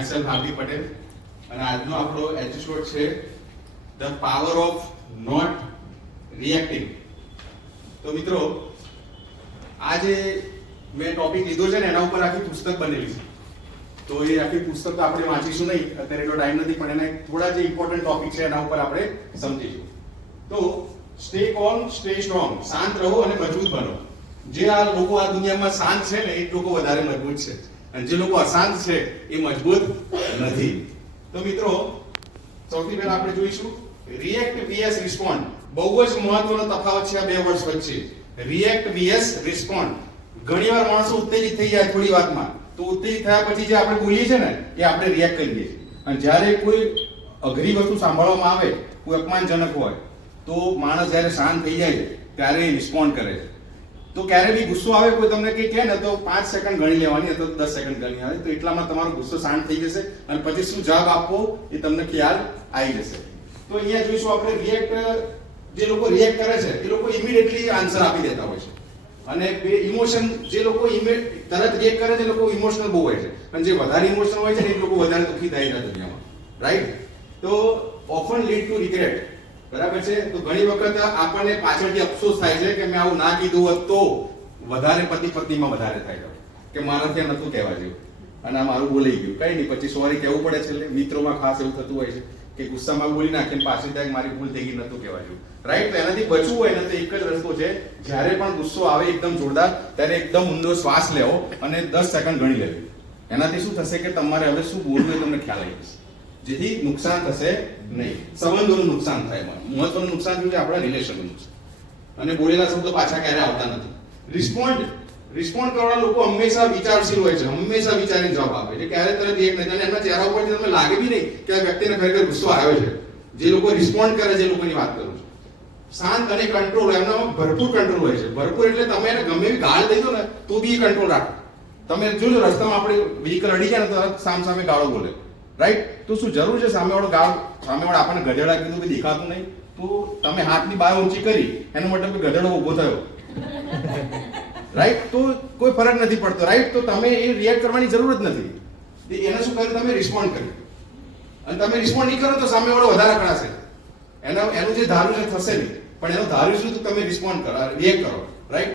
myself Hardik Patel અને આજનો આપણો એપિસોડ છે the power of not reacting. તો મિત્રો, આજે મેં ટોપિક લીધો છે ને એના ઉપર આખી પુસ્તક બનેલી છે. તો એ આખી પુસ્તક તો આપણે વાંચીશું નહીં, અત્યારે એટલો ટાઈમ નથી, પણ એના થોડા જે ઇમ્પોર્ટન્ટ ટોપિક છે એના ઉપર આપણે સમજીશું. તો સ્ટે કોમ, સ્ટે સ્ટ્રોંગ, શાંત રહો અને મજબૂત બનો. જે આ લોકો આ દુનિયામાં શાંત છે ને એ લોકો વધારે મજબૂત છે, અને જે લોકો અશાંત છે એ મજબૂત નથી. તો મિત્રો, સૌથી પહેલા આપણે જોઈશું રિએક્ટ vs રિસ્પોન્ડ. બહુ જ મહત્વનો તફાવત છે આ બે વર્ડ્સ વચ્ચે. React vs respond. ઘણીવાર માણસો ઉત્તેજિત થઈ જાય થોડી વાતમાં, તો ઉત્તેજિત થયા પછી જે આપણે બોલીએ છીએ ને એ આપણે રિએક્ટ કરીએ છીએ. અને જ્યારે કોઈ અઘરી વસ્તુ સાંભળવામાં આવે, કોઈ અપમાનજનક હોય, તો માણસ જ્યારે શાંત થઈ જાય ત્યારે એ રિસ્પોન્ડ કરે છે. તો ક્યારે બી ગુસ્સો આવે, કોઈ તમને કંઈ કહે ને તો 5 સેકન્ડ ગણી લેવાની અથવા 10 સેકન્ડ ગણી આવે, તો એટલામાં તમારો ગુસ્સો શાંત થઈ જશે અને પછી શું જવાબ આપવો એ તમને ખ્યાલ આવી જશે. તો અહીંયા જોઈશું આપણે રિએક્ટ. જે લોકો રિએક્ટ કરે છે એ લોકો ઇમિડિયેટલી આન્સર આપી દેતા હોય છે, અને બે ઇમોશન જે લોકો તરત રિએક્ટ કરે છે એ લોકો ઇમોશનલ બહુ હોય છે, અને જે વધારે ઇમોશનલ હોય છે ને એ લોકો વધારે દુઃખી થાય છે દુનિયામાં, રાઈટ? તો ઓફન લીડ ટુ રિગ્રેટ. બરાબર છે. તો ઘણી વખત આપણને પાછળથી અફસોસ થાય છે કે મેં આવું ના કીધું હોત તો વધારે પતિ પત્નીમાં વધારે થાય કે મારાથી નતું કહેવા જેવું અને આ મારું બોલાઈ ગયું, કઈ નહીં, પછી સોરી કહેવું પડે છે. એટલે મિત્રોમાં ખાસ એવું થતું હોય છે કે ગુસ્સામાં બોલી નાખીને પાછી થાય મારી ભૂલ થઈ ગઈ, નતું કહેવા જેવું, રાઈટ? તો એનાથી બચવું હોય ને તો એક જ રસ્તો છે, જ્યારે પણ ગુસ્સો આવે એકદમ જોરદાર, ત્યારે એકદમ ઊંડો શ્વાસ લેવો અને 10 સેકન્ડ ગણી લેવી. એનાથી શું થશે કે તમારે હવે શું બોલવું એ તમને ખ્યાલ આવી જશે, જેથી નુકસાન થશે નહીં. સંબંધોનું નુકસાન થાય, મહત્વનું નુકસાન થયું છે આપણા રિલેશનનું નુકસાન, અને બોલેલા શબ્દો પાછા ક્યારે આવતા નથી. રિસ્પોન્ડ કરવાના લોકો હંમેશા વિચારશીલ હોય છે, હંમેશા વિચારીને જવાબ આપે છે, ક્યારે તરત એક નહીં, અને એમના ચહેરા ઉપરથી તમને લાગે બી નહીં કે આ વ્યક્તિને ખરેખર ગુસ્સો આવ્યો છે. જે લોકો રિસ્પોન્ડ કરે છે એ લોકોની વાત કરું છું. શાંત અને કંટ્રોલ, એમનામાં ભરપૂર કંટ્રોલ હોય છે. ભરપૂર એટલે તમે એને ગમે એવી ગાળ દઈ દો ને તો બી કંટ્રોલ રાખો. તમે જોજો રસ્તામાં આપણે વ્હીકલ અડી જાય ને તરત સામે ગાળો બોલે, રાઈટ? તો શું જરૂર છે સામેવાળો આપણને ગધેડા કીધું કે દેખાતું નહીં, તો તમે હાથની બાય ઊંચી કરી એનો મતલબ કે ગધેડો ઊભો થયો, રાઈટ? તો કોઈ ફરક નથી પડતો, રાઈટ? તો તમે એ રિએક્ટ કરવાની જરૂર જ નથી. એને શું કર્યું? તમે રિસ્પોન્ડ કર્યું, અને તમે રિસ્પોન્ડ નહીં કરો તો સામેવાળો વધારે કળાશે. એનું જે ધાર્યું છે થશે નહીં, પણ એનું ધાર્યું શું તો તમે રિસ્પોન્ડ કરો, રિએક્ટ કરો, રાઈટ?